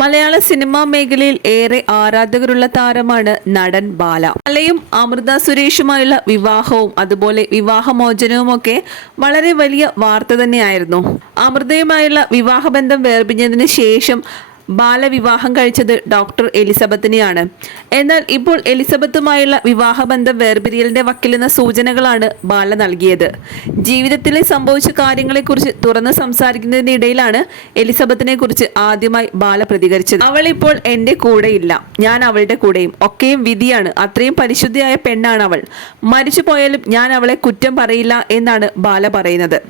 മലയാള cinema മേഖലയിൽ ഏറെ ആരാധകരുള്ള താരമാണ് നടൻ ബാല. ബാലയും അമൃത സുരേഷുമായുള്ള വിവാഹവും അതുപോലെ വിവാഹമോചനവും ഒക്കെ വളരെ വലിയ വാർത്ത തന്നെയായിരുന്നു. അമൃതയുമായുള്ള വിവാഹബന്ധം വേർപിഞ്ഞതിന് ശേഷം ബാല വിവാഹം കഴിച്ചത് ഡോക്ടർ എലിസബത്തിനെയാണ്. എന്നാൽ ഇപ്പോൾ എലിസബത്തുമായുള്ള വിവാഹബന്ധം വേർപിരിയലിന്റെ വക്കിലെന്ന സൂചനകളാണ് ബാല നൽകിയത്. ജീവിതത്തിൽ സംഭവിച്ച കാര്യങ്ങളെക്കുറിച്ച് തുറന്ന് സംസാരിക്കുന്നതിനിടയിലാണ് എലിസബത്തിനെ കുറിച്ച് ആദ്യമായി ബാല പ്രതികരിച്ചത്. അവൾ ഇപ്പോൾ എന്റെ കൂടെയില്ല. ഞാൻ അവളുടെ കൂടെയും. ഒക്കെയും വിധിയാണ്. അത്രയും പരിശുദ്ധിയായ പെണ്ണാണ് അവൾ മരിച്ചു പോയാലും ഞാൻ അവളെ കുറ്റം പറയില്ല എന്നാണ് ബാല പറയുന്നത്.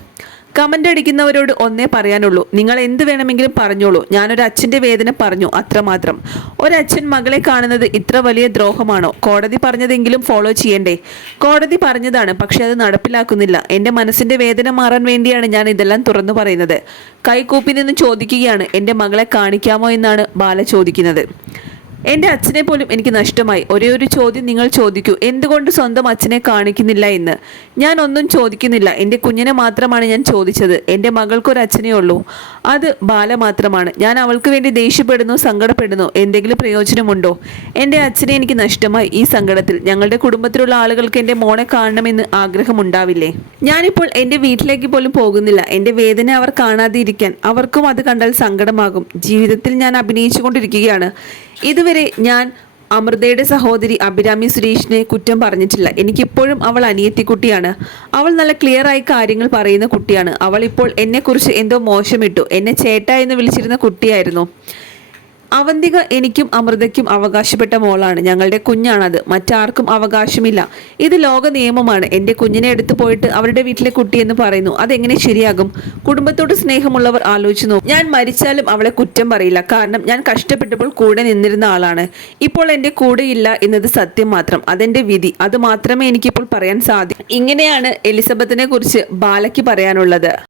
കമന്റ് അടിക്കുന്നവരോട് ഒന്നേ പറയാനുള്ളൂ. നിങ്ങൾ എന്ത് വേണമെങ്കിലും പറഞ്ഞോളൂ. ഞാനൊരു അച്ഛന്റെ വേദന പറഞ്ഞു അത്രമാത്രം. ഒരച്ഛൻ മകളെ കാണുന്നത് ഇത്ര വലിയ ദ്രോഹമാണോ? കോടതി പറഞ്ഞതെങ്കിലും ഫോളോ ചെയ്യണ്ടേ? കോടതി പറഞ്ഞതാണ് പക്ഷെ അത് നടപ്പിലാക്കുന്നില്ല. എന്റെ മനസ്സിന്റെ വേദന മാറാൻ വേണ്ടിയാണ് ഞാൻ ഇതെല്ലാം തുറന്നു പറയുന്നത്. കൈകൂപ്പി നിന്ന് ചോദിക്കുകയാണ് എന്റെ മകളെ കാണിക്കാമോ എന്നാണ് ബാല ചോദിക്കുന്നത്. എന്റെ അച്ഛനെ പോലും എനിക്ക് നഷ്ടമായി. ഒരേ ഒരു ചോദ്യം നിങ്ങൾ ചോദിക്കൂ. എന്തുകൊണ്ട് സ്വന്തം അച്ഛനെ കാണിക്കുന്നില്ല എന്ന്? ഞാൻ ഒന്നും ചോദിക്കുന്നില്ല. എന്റെ കുഞ്ഞിനെ മാത്രമാണ് ഞാൻ ചോദിച്ചത്. എന്റെ മകൾക്കൊരു അച്ഛനേ ഉള്ളൂ. അത് ബാല മാത്രമാണ്. ഞാൻ അവൾക്ക് വേണ്ടി ദേഷ്യപ്പെടുന്നു സങ്കടപ്പെടുന്നു. എന്തെങ്കിലും പ്രയോജനമുണ്ടോ? എന്റെ അച്ഛനെ എനിക്ക് നഷ്ടമായി ഈ സങ്കടത്തിൽ. ഞങ്ങളുടെ കുടുംബത്തിലുള്ള ആളുകൾക്ക് എന്റെ മോനെ കാണണമെന്ന് ആഗ്രഹമുണ്ടാവില്ലേ? ഞാനിപ്പോൾ എന്റെ വീട്ടിലേക്ക് പോലും പോകുന്നില്ല. എന്റെ വേദന അവർ കാണാതെ ഇരിക്കാൻ അവർക്കും അത് കണ്ടാൽ സങ്കടമാകും. ജീവിതത്തിൽ ഞാൻ അഭിനയിച്ചുകൊണ്ടിരിക്കുകയാണ്. ഇതുവരെ ഞാൻ അമൃതയുടെ സഹോദരി അഭിരാമി സുരേഷിനെ കുറ്റം പറഞ്ഞിട്ടില്ല. എനിക്കിപ്പോഴും അവൾ അനിയത്തിക്കുട്ടിയാണ്. അവൾ നല്ല ക്ലിയറായി കാര്യങ്ങൾ പറയുന്ന കുട്ടിയാണ്. അവൾ ഇപ്പോൾ എന്നെക്കുറിച്ച് എന്തോ മോശമിട്ടു. എന്നെ ചേട്ട എന്ന് വിളിച്ചിരുന്ന കുട്ടിയായിരുന്നു. അവന്തിക എനിക്കും അമൃതയ്ക്കും അവകാശപ്പെട്ട മോളാണ്. ഞങ്ങളുടെ കുഞ്ഞാണത്. മറ്റാർക്കും അവകാശമില്ല. ഇത് ലോക നിയമമാണ്. എന്റെ കുഞ്ഞിനെ എടുത്തു പോയിട്ട് അവരുടെ വീട്ടിലെ കുട്ടിയെന്ന് പറയുന്നു. അതെങ്ങനെ ശരിയാകും? കുടുംബത്തോട് സ്നേഹമുള്ളവർ ആലോചിച്ചു നോക്കും. ഞാൻ മരിച്ചാലും അവളെ കുറ്റം പറയില്ല. കാരണം ഞാൻ കഷ്ടപ്പെട്ടപ്പോൾ കൂടെ നിന്നിരുന്ന ആളാണ്. ഇപ്പോൾ എന്റെ കൂടെയില്ല എന്നത് സത്യം മാത്രം. അതെന്റെ വിധി. അത് മാത്രമേ എനിക്കിപ്പോൾ പറയാൻ സാധിക്കൂ ഇങ്ങനെയാണ് എലിസബത്തിനെ കുറിച്ച് ബാലയ്ക്ക് പറയാനുള്ളത്.